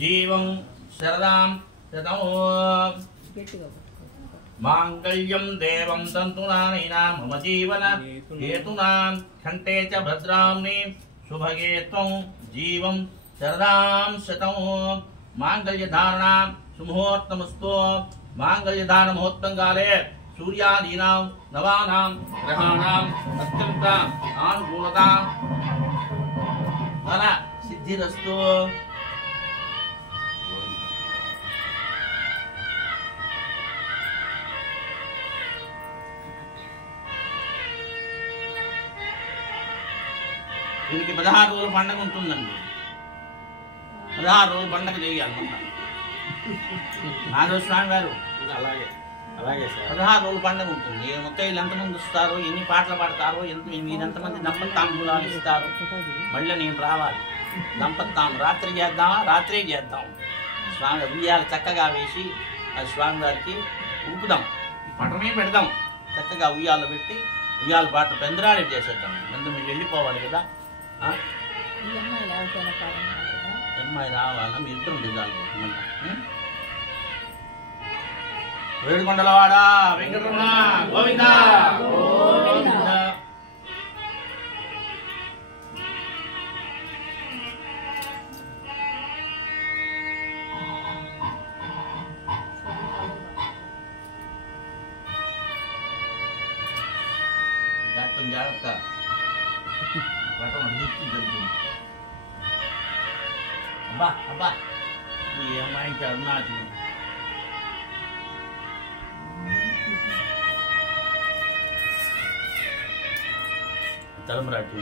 जीवं शरदां शतम् मांगल्यं देवं तन्तुनानेना मम जीवन हेतूनां खण्टे च भद्राम्नि शुभगे त्वं जीवं शरदां शतम् मांगल्यधारणां सुमुहूर्तमस्तु मांगल्यधारण मुहूर्तं काले सूर्यादीनां नवानां ग्रहाणाम् अत्यन्त अनुकूलता फल सिद्धिरस्तु। దీనికి 16 రోజుల పండుగ ఉంటుందండి. 16 రోజుల పండుగ చేయాలన్నమాట. నాగేశ్వర స్వామి గారు అలాగే అలాగే సార్ 16 రోజుల పండుగ ఉంటుంది. మొత్తం ఎంతమంది వస్తారో, ఎన్ని పాటలు పాడతారో, మీరెంతమంది దంపతాంబూలాలు ఇస్తారు, మళ్ళీ నేను రావాలి. దంపతాం రాత్రి చేద్దామా? రాత్రే చేద్దాం. స్వామి ఉయ్యాలు చక్కగా వేసి ఆ స్వామి గారికి ఊపుదాం, పటమే పెడదాం. చక్కగా ఉయ్యాలు పెట్టి ఉయ్యాల పాట పెందరాడే చేసేద్దాం. ఎందుకు మీరు వెళ్ళిపోవాలి కదా. అమ్మాయి రావాలా? మీ ఇద్దరు దిగాలి. వేడుకొండలవాడ వెంకటరమణ గోవింద గోవింద. జాగ్రత్త పట్టణం జరుగుతుంది. అబ్బా అబ్బా ఈ అమ్మాయికి అరుణాచలం తలంబరాటి